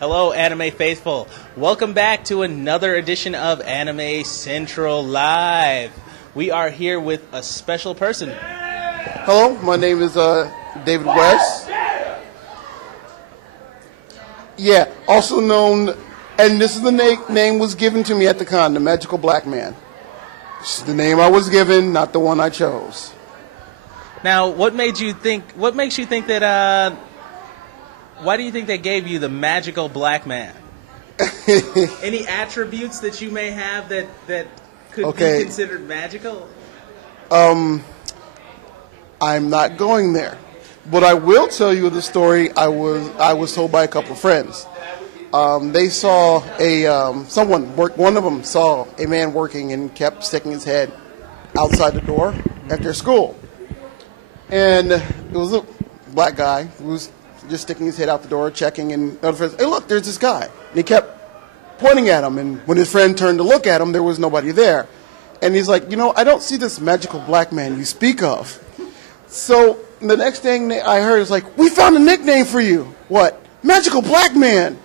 Hello, Anime Faithful. Welcome back to another edition of Anime Central Live. We are here with a special person. Hello, my name is David West. Yeah, also known, and this is the name was given to me at the con, the Magical Black Man. This is the name I was given, not the one I chose. Now, what makes you think that, why do you think they gave you the Magical Black Man? Any attributes that you may have that could be considered magical? I'm not going there. But I will tell you the story I was told by a couple of friends. They saw one of them saw a man working and kept sticking his head outside the door at their school. And it was a black guy who was just sticking his head out the door, checking, and other friends, hey, look, there's this guy. And he kept pointing at him, and when his friend turned to look at him, there was nobody there. And he's like, I don't see this magical black man you speak of. So the next thing I heard is like, we found a nickname for you. What? Magical Black Man.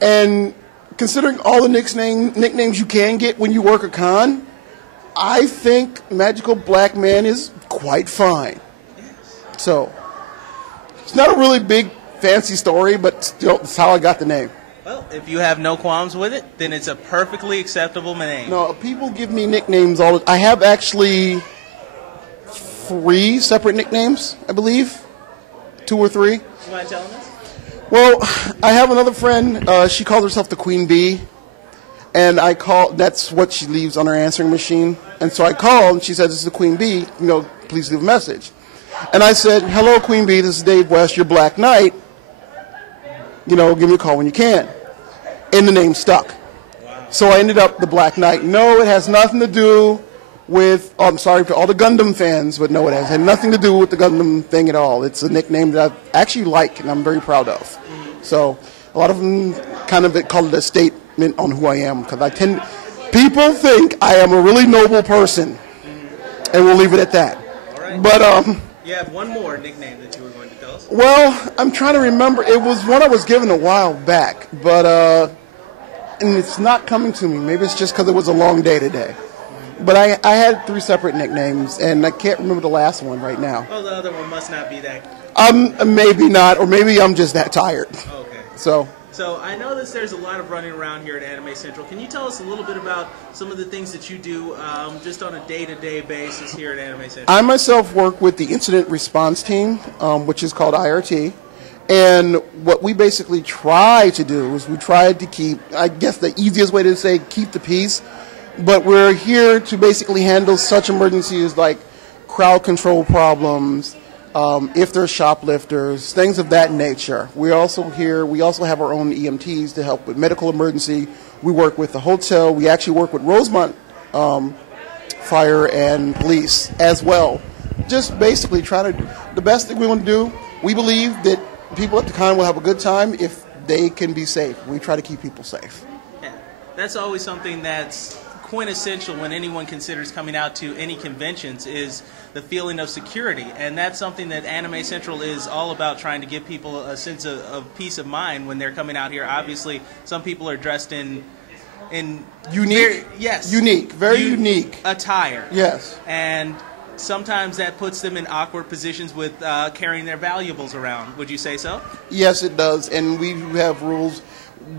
And considering all the nicknames you can get when you work a con, I think Magical Black Man is quite fine. So it's not a really big fancy story, but still, it's how I got the name. Well, if you have no qualms with it, then it's a perfectly acceptable name. No, people give me nicknames I have actually 3 separate nicknames, I believe. 2 or 3. You mind telling us? Well, I have another friend. She calls herself the Queen Bee, and that's what she leaves on her answering machine. And so I called, and she said, "This is the Queen Bee. Please leave a message." And I said, "Hello, Queen Bee. This is Dave West, your Black Knight. Give me a call when you can." And the name stuck. Wow. So I ended up the Black Knight. No, it has nothing to do with, I'm sorry for all the Gundam fans, but no, it had nothing to do with the Gundam thing at all. It's a nickname that I actually like and I'm very proud of. So a lot of them kind of call it a statement on who I am, because people think I am a really noble person, and we'll leave it at that. All right. But you have one more nickname that you were going to tell us. Well, I'm trying to remember. It was one I was given a while back, but and it's not coming to me. Maybe it's just because it was a long day today. But I had 3 separate nicknames, and I can't remember the last one right now. Well, the other one must not be that. Maybe not, or maybe I'm just that tired. Okay. So I know that there's a lot of running around here at Anime Central. Can you tell us a little bit about some of the things that you do just on a day-to-day basis here at Anime Central? I myself work with the Incident Response Team, which is called IRT. And what we basically try to do is we try to keep, I guess the easiest way to say, keep the peace. But we're here to basically handle such emergencies like crowd control problems, if there's shoplifters, things of that nature. We also have our own EMTs to help with medical emergency. We work with the hotel. We actually work with Rosemont Fire and Police as well. Just basically the best thing we want to do, we believe that people at the con will have a good time if they can be safe. We try to keep people safe. Yeah, that's always something that's quintessential when anyone considers coming out to any conventions, is the feeling of security, and that's something that Anime Central is all about, trying to give people a sense of peace of mind when they're coming out here. Obviously, some people are dressed in unique, very unique attire. Yes, and sometimes that puts them in awkward positions with carrying their valuables around. Would you say so? Yes, it does, and we have rules.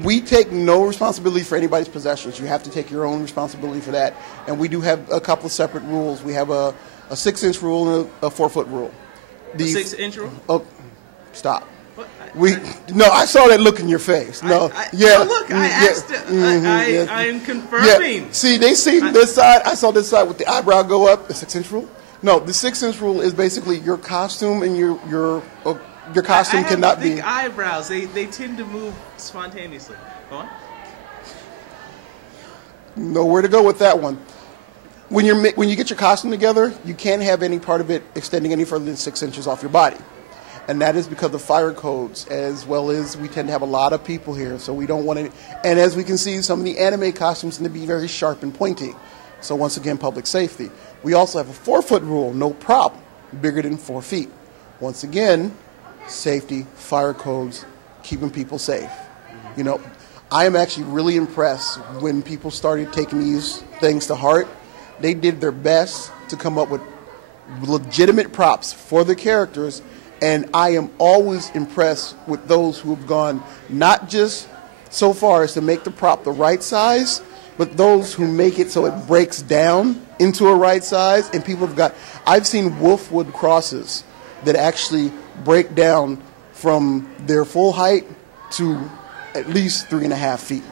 We take no responsibility for anybody's possessions. You have to take your own responsibility for that. And we do have a couple of separate rules. We have a 6-inch rule and a 4-foot rule. A 6-inch rule? Oh, stop. What? No, I saw that look in your face. No, look, I asked. I'm confirming. Yeah. See, they see this side. I saw this side with the eyebrow go up. The 6-inch rule. No, the 6-inch rule is basically your costume and your costume cannot be. Big eyebrows. They tend to move spontaneously. Go on. Nowhere to go with that one. When you get your costume together, you can't have any part of it extending any further than 6 inches off your body. And that is because of fire codes, as well as we tend to have a lot of people here, so we don't want to. And as we can see, some of the anime costumes tend to be very sharp and pointy. So once again, public safety. We also have a 4-foot rule, no prop, bigger than 4 feet. Once again, safety, fire codes, keeping people safe. You know, I am actually really impressed when people started taking these things to heart. They did their best to come up with legitimate props for the characters, and I am always impressed with those who have gone not just so far as to make the prop the right size, but those who make it so it breaks down into a right size. And people have got, I've seen wolfwood crosses that actually break down from their full height to at least 3.5 feet.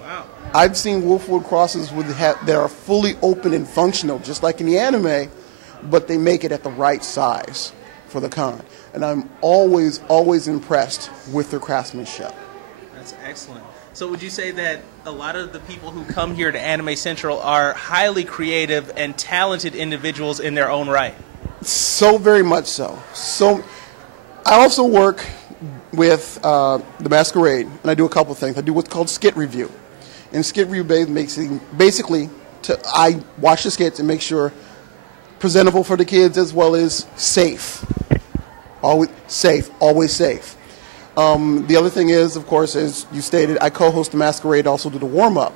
Wow. I've seen wolfwood crosses that are fully open and functional, just like in the anime, but they make it at the right size for the con. And I'm always, always impressed with their craftsmanship. That's excellent. So would you say that a lot of the people who come here to Anime Central are highly creative and talented individuals in their own right? So very much so. So I also work with the Masquerade, and I do a couple things. I do what's called skit review. And skit review basically, I watch the skits and make sure presentable for the kids as well as safe. Always safe, always safe. The other thing is, of course, as you stated, I co-host the Masquerade, also do the warm-up.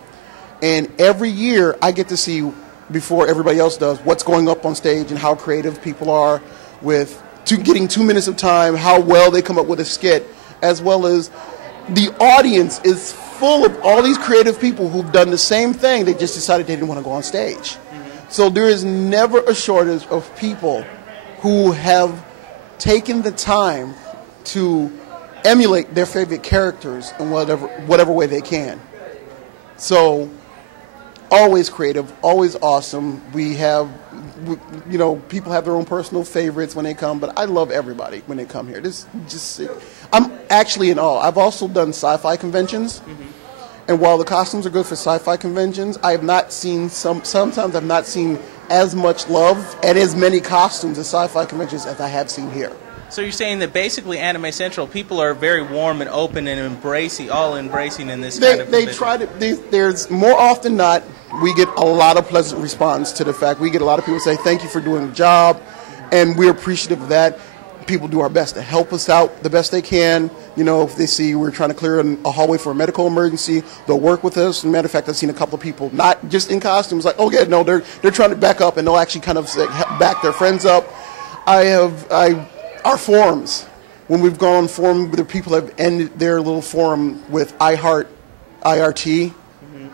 And every year I get to see, before everybody else does, what's going up on stage and how creative people are with getting 2 minutes of time, how well they come up with a skit, as well as the audience is full of all these creative people who've done the same thing. They just decided they didn't want to go on stage. Mm-hmm. So there is never a shortage of people who have taken the time to emulate their favorite characters in whatever way they can. So always creative, always awesome. We have, you know, people have their own personal favorites when they come, but I love everybody when they come here. I'm actually in awe. I've also done sci-fi conventions, and while the costumes are good for sci-fi conventions, I have not seen sometimes I've not seen as much love and as many costumes at sci-fi conventions as I have seen here. So you're saying that basically Anime Central, people are very warm and open and embracing in this kind of They try to, there's more often than not, we get a lot of pleasant response to the fact. We get a lot of people say, thank you for doing the job, and we're appreciative of that. People do our best to help us out the best they can. You know, if they see we're trying to clear a hallway for a medical emergency, they'll work with us. As a matter of fact, I've seen a couple of people, not just in costumes, like, oh yeah, no, they're trying to back up, and they'll actually kind of back their friends up. Our forums, when we've gone on forum, the people have ended their little forum with I Heart IRT.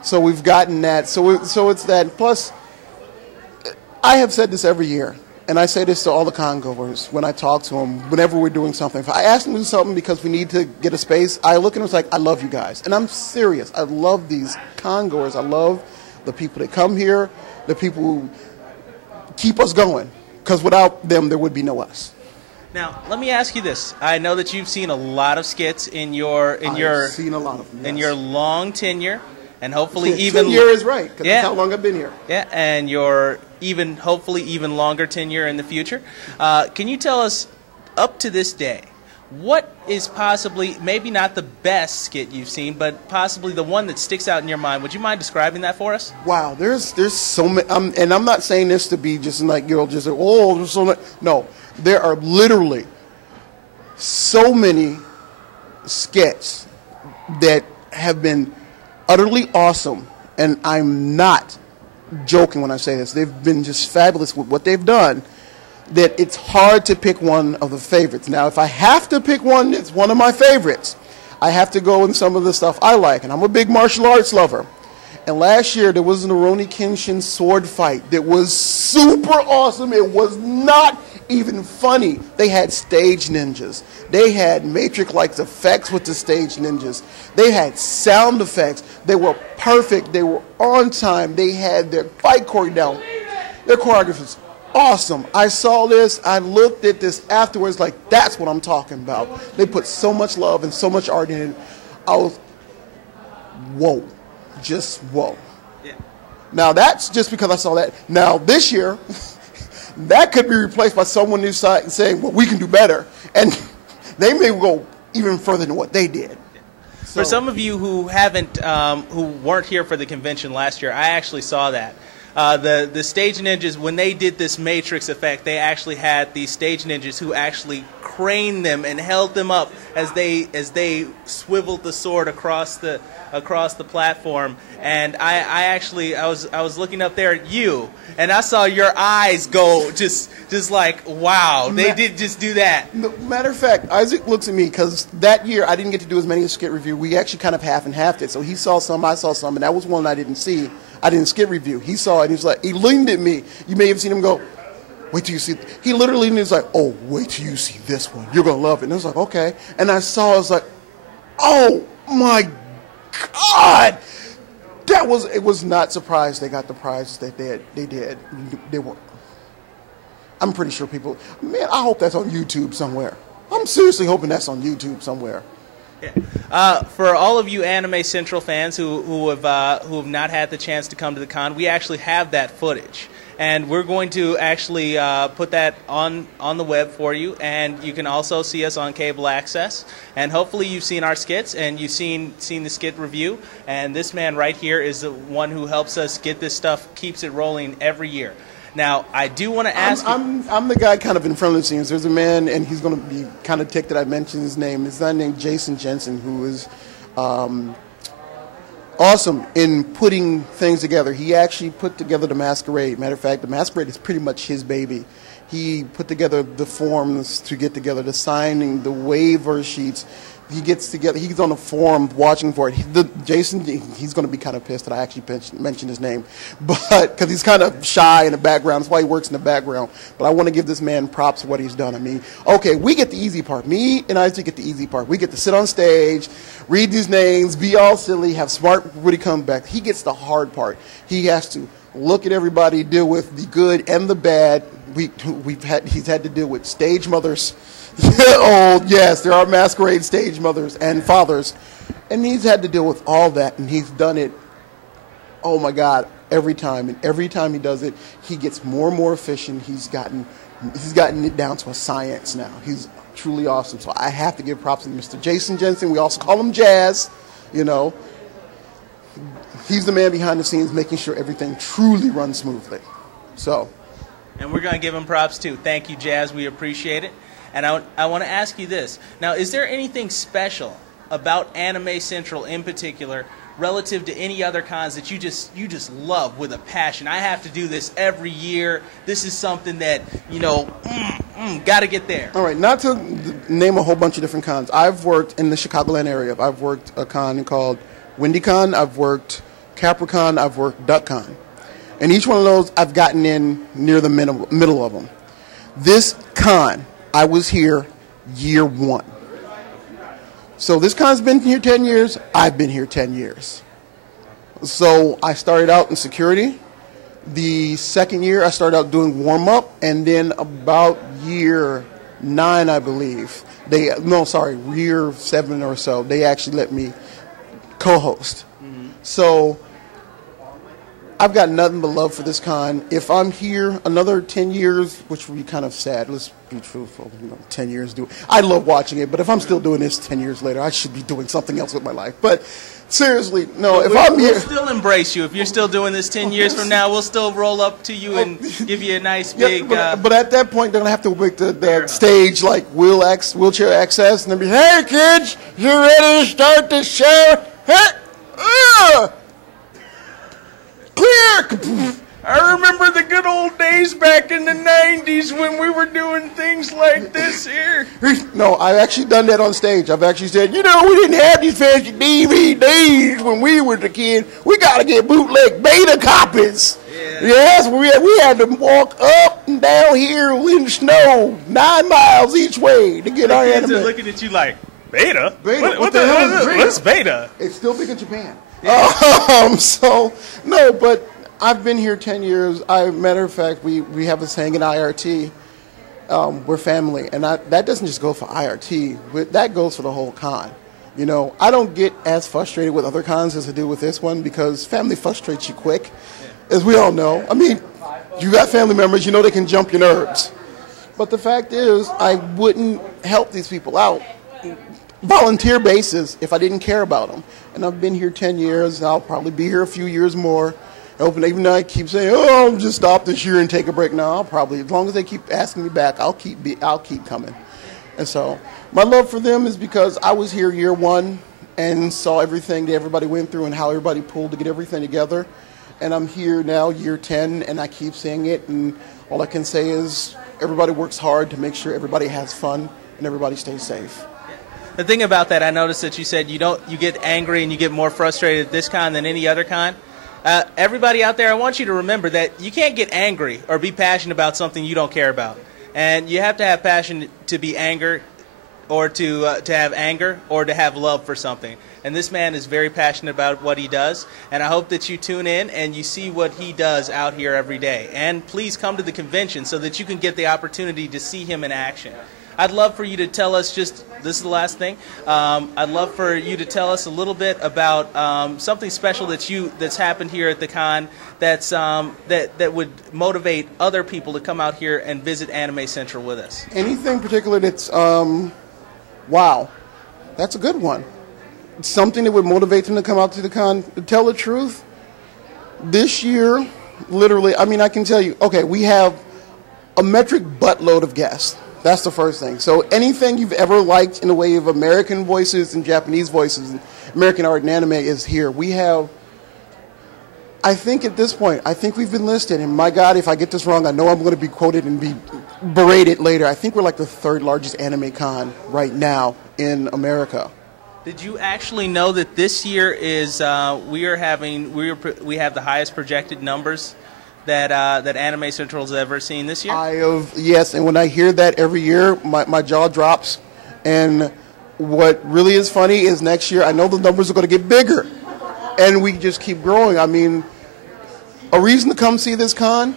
So we've gotten that. So it's that. Plus, I have said this every year, and I say this to all the con-goers when I talk to them, whenever we're doing something. If I ask them to do something because we need to get a space, I look at them and like, I love you guys. And I'm serious. I love these con-goers. I love the people that come here, the people who keep us going. Because without them, there would be no us. Now, let me ask you this. I know that you've seen a lot of skits in your seen a lot of them, yes. In your long tenure, and hopefully even 10 years, right? Because that's how long I've been here. Yeah, and your hopefully even longer tenure in the future. Can you tell us, up to this day, what is possibly maybe not the best skit you've seen, but possibly the one that sticks out in your mind? Would you mind describing that for us? Wow, there's so many, and I'm not saying this to be just like, you know, just like, oh, there's so much. No, there are literally so many skits that have been utterly awesome, and I'm not joking when I say this. They've been just fabulous with what they've done, that it's hard to pick one of the favorites. Now, if I have to pick one that's one of my favorites, I have to go in some of the stuff I like, and I'm a big martial arts lover. And last year, there was an Rurouni Kenshin sword fight that was super awesome. It was not even funny. They had stage ninjas. They had Matrix-like effects with the stage ninjas. They had sound effects. They were perfect. They were on time. They had their fight choreography down. Their choreography was awesome. I saw this. I looked at this afterwards like, that's what I'm talking about. They put so much love and so much art in it. I was, whoa. Just whoa. Yeah. Now, that's just because I saw that. Now, this year, that could be replaced by someone new saying, well, we can do better. And they may go even further than what they did. So, for some of you who haven't, who weren't here for the convention last year, I actually saw that. The stage ninjas, when they did this Matrix effect, they actually had these stage ninjas who actually craned them and held them up as they swiveled the sword across the platform. And I was looking up there at you, and I saw your eyes go just like, wow, they did just do that. Matter of fact, Isaac looks at me because that year I didn't get to do as many as skit review. We actually kind of half and halved it. So he saw some, I saw some, and that was one I didn't see. I didn't skit review. He saw it, and he was like, he leaned at me. You may have seen him go, wait till you see. He literally was like, oh, wait till you see this one. You're going to love it. And I was like, okay. And I was like, oh, my God. It was not surprised they got the prizes that they did. They were. I'm pretty sure people, man, I hope that's on YouTube somewhere. I'm seriously hoping that's on YouTube somewhere. Yeah. For all of you Anime Central fans who have not had the chance to come to the con, we actually have that footage, and we're going to actually put that on the web for you, and you can also see us on cable access. And hopefully you've seen our skits and you've seen the skit review. And this man right here is the one who helps us get this stuff, keeps it rolling every year. Now, I do want to ask I'm the guy kind of in front of the scenes. There's a man, and he's going to be kind of ticked that I mentioned his name. It's a guy named ACen Jensen, who is awesome in putting things together. He actually put together the Masquerade. Matter of fact, the Masquerade is pretty much his baby. He put together the forms to get together, the signing, the waiver sheets. He gets together. He's on the forum watching for it. Jason, he's going to be kind of pissed that I actually mentioned his name, but because he's kind of shy in the background. That's why he works in the background. But I want to give this man props for what he's done. I mean, okay, we get the easy part. Me and Isaac get the easy part. We get to sit on stage, read these names, be all silly, have smart Woody come back. He gets the hard part. He has to look at everybody, deal with the good and the bad. He's had to deal with stage mothers. Oh, yes, there are Masquerade stage mothers and fathers. And he's had to deal with all that, and he's done it, oh, my God, every time. And every time he does it, he gets more and more efficient. He's gotten it down to a science now. He's truly awesome. So I have to give props to Mr. ACen Jensen. We also call him Jazz, you know. He's the man behind the scenes making sure everything truly runs smoothly. So. And we're going to give him props, too. Thank you, Jazz. We appreciate it. And I want to ask you this. Now, is there anything special about Anime Central in particular relative to any other cons that you just love with a passion? I have to do this every year. This is something that, you know, got to get there. All right, not to name a whole bunch of different cons. I've worked in the Chicagoland area. I've worked a con called WindyCon. I've worked Capricorn. I've worked DuckCon. And each one of those, I've gotten in near the middle of them. This con, I was here year one. So this con's been here 10 years. I've been here 10 years. So I started out in security. The second year, I started out doing warm-up. And then about year 9, I believe, year 7 or so, they actually let me co-host. Mm-hmm. So I've got nothing but love for this con. If I'm here another 10 years, which would be kind of sad, let's be truthful, 10 years. I love watching it, but if I'm still doing this 10 years later, I should be doing something else with my life. But seriously, no, if I'm here. We'll still embrace you. If you're still doing this 10 years from now, we'll still roll up to you and give you a nice big. But at that point, they're going to have to make the stage like wheelchair access, and they'll be, hey, kids, you ready to start the show? Hey, clear! I remember the good old days back in the 90s when we were doing things like this here. No, I've actually done that on stage. I've actually said, we didn't have these fancy DVDs when we were the kid. We got to get bootleg beta copies. Yeah. Yes, we had to walk up and down here in the snow 9 miles each way to get our anime. Kids are looking at you like, beta? Beta? What the hell is beta? What's beta? It's still big in Japan. Yeah. But I've been here 10 years. Matter of fact, we have this thing in IRT. We're family, and that doesn't just go for IRT. That goes for the whole con. I don't get as frustrated with other cons as I do with this one because family frustrates you quick, as we all know. I mean, you got family members, they can jump your nerves. But the fact is, I wouldn't help these people out volunteer basis if I didn't care about them. And I've been here 10 years. I'll probably be here a few years more. Open, even though I keep saying, "Oh, I'll just stop this year and take a break." No, I'll probably, as long as they keep asking me back, I'll keep coming. And so, my love for them is because I was here year one and saw everything that everybody went through and how everybody pulled to get everything together. And I'm here now, year 10, and I keep saying it. And all I can say is, everybody works hard to make sure everybody has fun and everybody stays safe. The thing about that, I noticed that you said you get angry and you get more frustrated at this con than any other con. Everybody out there, I want you to remember that you can't get angry or be passionate about something you don't care about. And you have to have passion to be anger, or to have anger, or to have love for something. And this man is very passionate about what he does. And I hope that you tune in and you see what he does out here every day. And please come to the convention so that you can get the opportunity to see him in action. I'd love for you to tell us this is the last thing. I'd love for you to tell us a little bit about something special that's happened here at the con that would motivate other people to come out here and visit Anime Central with us. Anything particular that's, wow, that's a good one. Something that would motivate them to come out to the con. To tell the truth, this year, literally, I mean, I can tell you, okay, we have a metric buttload of guests. That's the first thing. So anything you've ever liked in the way of American voices and Japanese voices and American art and anime is here. We have, I think at this point, I think we've been listed, and my God, if I get this wrong, I know I'm going to be quoted and be berated later. I think we're like the third largest anime con right now in America. Did you actually know that this year is we have the highest projected numbers that Anime Central has ever seen this year? Yes, and when I hear that every year, my jaw drops. And what really is funny is next year, I know the numbers are going to get bigger, and we just keep growing. I mean, a reason to come see this con,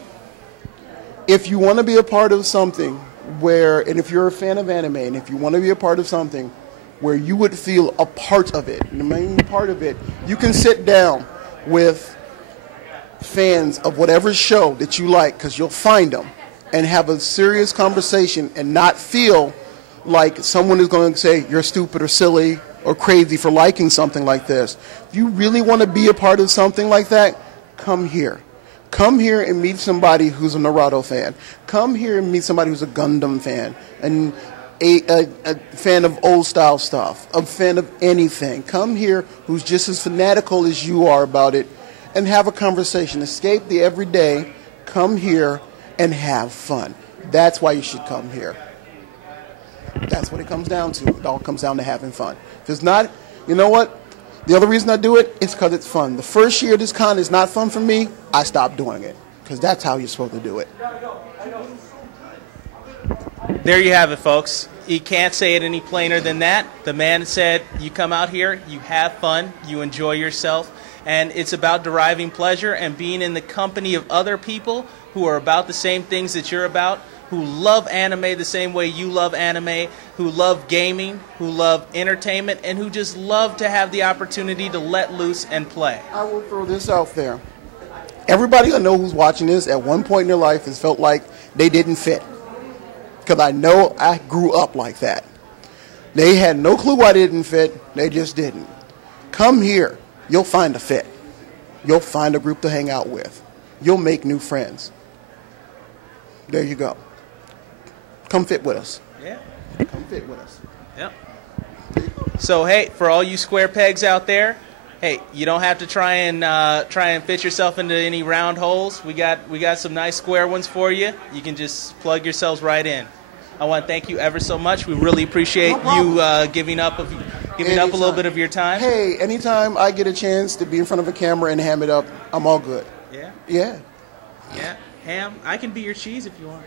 if you want to be a part of something and if you're a fan of anime, and if you want to be a part of something where you would feel a part of it, the main part of it, you can sit down with fans of whatever show that you like, because you'll find them, and have a serious conversation and not feel like someone is going to say you're stupid or silly or crazy for liking something like this. If you really want to be a part of something like that, come here. Come here and meet somebody who's a Naruto fan. Come here and meet somebody who's a Gundam fan, and a fan of old style stuff, a fan of anything. Come here who's just as fanatical as you are about it, and have a conversation. Escape the everyday. Come here and have fun. That's why you should come here. That's what it comes down to. It all comes down to having fun. If it's not, you know what? The other reason I do it is because it's fun. The first year this con is not fun for me, I stopped doing it. Because that's how you're supposed to do it. There you have it, folks. You can't say it any plainer than that. The man said, you come out here, you have fun, you enjoy yourself, and it's about deriving pleasure and being in the company of other people who are about the same things that you're about, who love anime the same way you love anime, who love gaming, who love entertainment, and who just love to have the opportunity to let loose and play. I will throw this out there. Everybody I know who's watching this at one point in their life has felt like they didn't fit. Because I know I grew up like that. They had no clue why they didn't fit. They just didn't. Come here. You'll find a fit. You'll find a group to hang out with. You'll make new friends. There you go. Come fit with us. Yeah. Come fit with us. Yep. So, hey, for all you square pegs out there, hey, you don't have to try and fit yourself into any round holes. We got some nice square ones for you. You can just plug yourselves right in. I want to thank you ever so much. We really appreciate you giving up a little bit of your time. Hey, anytime I get a chance to be in front of a camera and ham it up, I'm all good. Yeah? Yeah. Yeah. Ham, I can be your cheese if you want.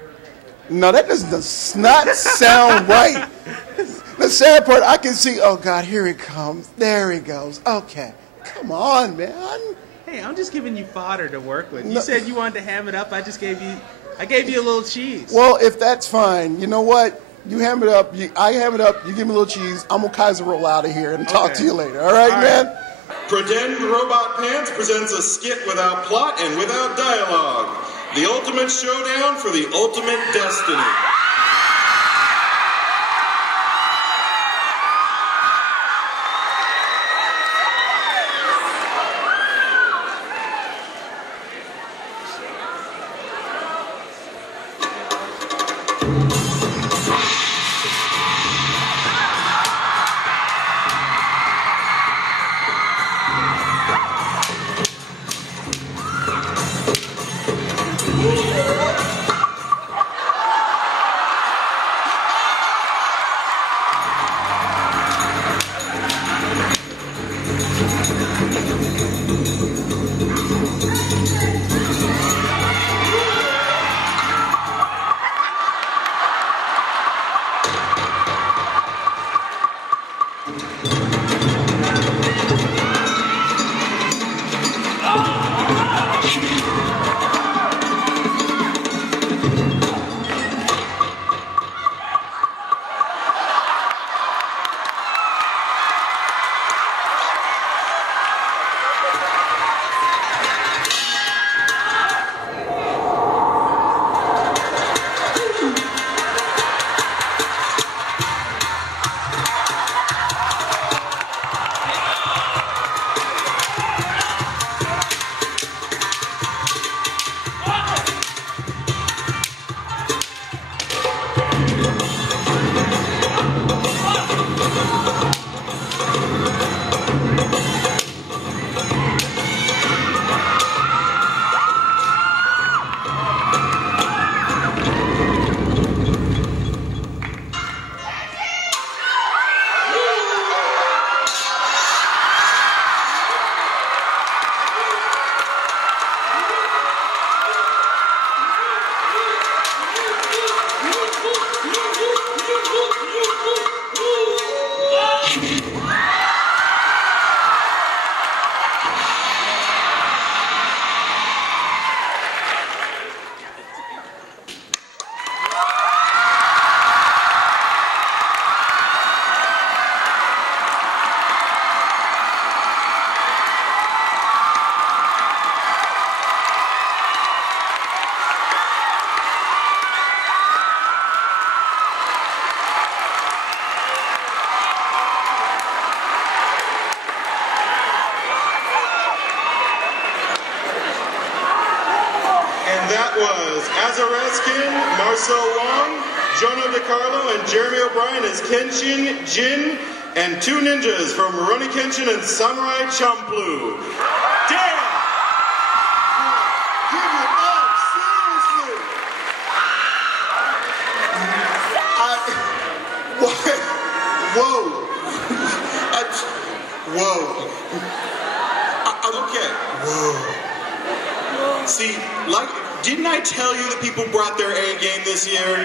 No, that does not sound right. The sad part, I can see, oh, God, here it comes. There he goes. Okay. Come on, man. Hey, I'm just giving you fodder to work with. You said you wanted to ham it up. I gave you a little cheese. Well, if that's fine, you know what? You ham it up. I ham it up. You give me a little cheese. I'm going to Kaiser roll out of here and talk to you later. All right, man? Pretend Robot Pants presents a skit without plot and without dialogue. The ultimate showdown for the ultimate destiny. That was ACen, Marcel Wong, Jonah DiCarlo, and Jeremy O'Brien as Kenshin, Jin, and two ninjas from Rurouni Kenshin and Samurai Champloo. Damn! Give it up, seriously! Whoa! Okay. Whoa. See, didn't I tell you that people brought their A game this year?